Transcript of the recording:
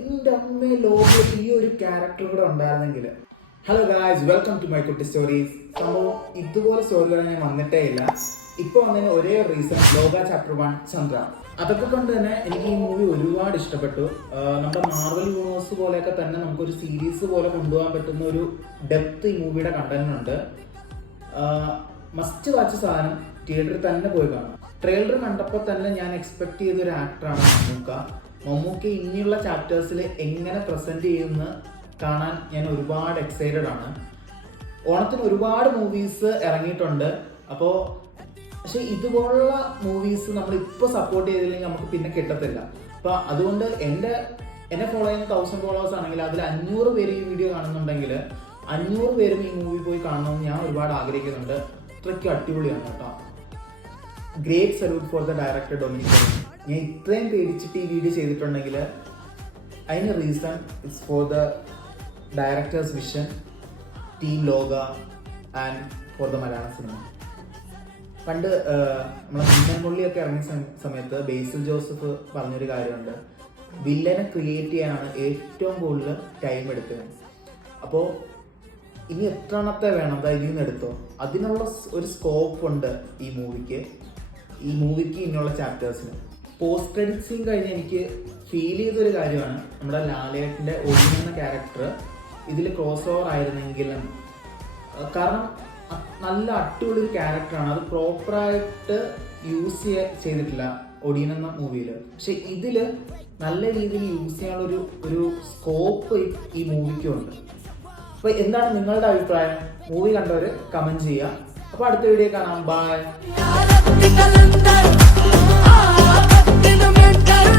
എൻ്റെ അമ്മയെ ലോകത്ത് ഈ ഒരു ക്യാരക്ടർ കൂടെ ഉണ്ടായിരുന്നെങ്കിൽ. Hello guys, welcome to my കുട്ടി സ്റ്റോറീസ്. സംഭവം ഇതുപോലെ സ്റ്റോറികൾ ഞാൻ വന്നിട്ടേ ഇല്ല. ഇപ്പോൾ വന്നതിന് ഒരേ റീസൺ ലോക ചാപ്റ്റർ 1 ചന്ദ്ര. അതൊക്കെ കൊണ്ട് തന്നെ എനിക്ക് ഈ മൂവി ഒരുപാട് ഇഷ്ടപ്പെട്ടു. നമ്മുടെ മാർവൽ യൂണിവേഴ്സ് പോലെയൊക്കെ തന്നെ നമുക്കൊരു സീരീസ് പോലെ കൊണ്ടുപോകാൻ പറ്റുന്ന ഒരു ഡെപ്ത് ഈ മൂവിയുടെ കണ്ടന്റിനുണ്ട്. മസ്റ്റ് വാച്ച് സാധനം തിയേറ്ററിൽ തന്നെ പോയി കാണാം. ട്രെയിലർ കണ്ടപ്പോൾ തന്നെ ഞാൻ എക്സ്പെക്ട് ചെയ്തൊരു ആക്ടറാണ് മമ്മൂക്ക ഇനിയുള്ള ചാപ്റ്റേഴ്സിൽ എങ്ങനെ പ്രസന്റ് ചെയ്യുമെന്ന് കാണാൻ ഞാൻ ഒരുപാട് എക്സൈറ്റഡ് ആണ്. ഓണത്തിന് ഒരുപാട് മൂവീസ് ഇറങ്ങിയിട്ടുണ്ട്. അപ്പോൾ പക്ഷെ ഇതുപോലുള്ള മൂവീസ് നമ്മൾ ഇപ്പോൾ സപ്പോർട്ട് ചെയ്തില്ലെങ്കിൽ നമുക്ക് പിന്നെ കിട്ടത്തില്ല. അപ്പോൾ അതുകൊണ്ട് എന്നെ ഫോളോ ചെയ്യുന്ന 1000 ഫോളോവേഴ്സ് ആണെങ്കിൽ അതിൽ 500 പേര് ഈ വീഡിയോ കാണുന്നുണ്ടെങ്കിൽ 500 പേരും ഈ മൂവി പോയി കാണണമെന്ന് ഞാൻ ഒരുപാട് ആഗ്രഹിക്കുന്നുണ്ട്. അത്രയ്ക്ക് അടിപൊളിയാണ് കേട്ടോ. Great salute for the director Dominic. ഞാൻ ഇത്രയും പേടിച്ചിട്ട് ഈ വീഡിയോ ചെയ്തിട്ടുണ്ടെങ്കിൽ അതിന് reason it's for the directors vision, team ലോക and for the Malayala cinema. പണ്ട് നമ്മളെ മിന്നൻമുള്ളിയൊക്കെ ഇറങ്ങിയ സമയത്ത് ബേസിൽ ജോസഫ് പറഞ്ഞൊരു കാര്യമുണ്ട്, വില്ലനെ ക്രിയേറ്റ് ചെയ്യാനാണ് ഏറ്റവും കൂടുതൽ ടൈം എടുത്തത്. അപ്പോൾ ഇനി എത്രണ്ണത്തെ വേണം ഇതിൽ നിന്ന് എടുത്തോ, അതിനുള്ള ഒരു സ്കോപ്പ് ഉണ്ട് ഈ മൂവിക്ക് ഇനിയുള്ള ചാപ്റ്റേഴ്സിന്. പോസ്റ്റ് ക്രെഡിറ്റ് സീൻ കഴിഞ്ഞ് എനിക്ക് ഫീൽ ചെയ്തൊരു കാര്യമാണ്, നമ്മുടെ ലാലേട്ടൻ്റെ ഒടിയൻ എന്ന ക്യാരക്ടർ ഇതിൽ ക്രോസ് ഓവർ ആയിരുന്നെങ്കിലും, കാരണം നല്ല അടിപൊളിയൊരു ക്യാരക്ടറാണ്. അത് പ്രോപ്പറായിട്ട് യൂസ് ചെയ്തിട്ടില്ല ഒടിയൻ എന്ന മൂവിയിൽ. പക്ഷെ ഇതിൽ നല്ല രീതിയിൽ യൂസ് ചെയ്യാനുള്ള ഒരു സ്കോപ്പ് ഈ മൂവിക്കുണ്ട്. അപ്പോൾ എന്താണ് നിങ്ങളുടെ അഭിപ്രായം? മൂവി കണ്ടവർ കമൻറ്റ് ചെയ്യുക. അപ്പോൾ അടുത്ത വീഡിയോ കാണാം. ബൈ.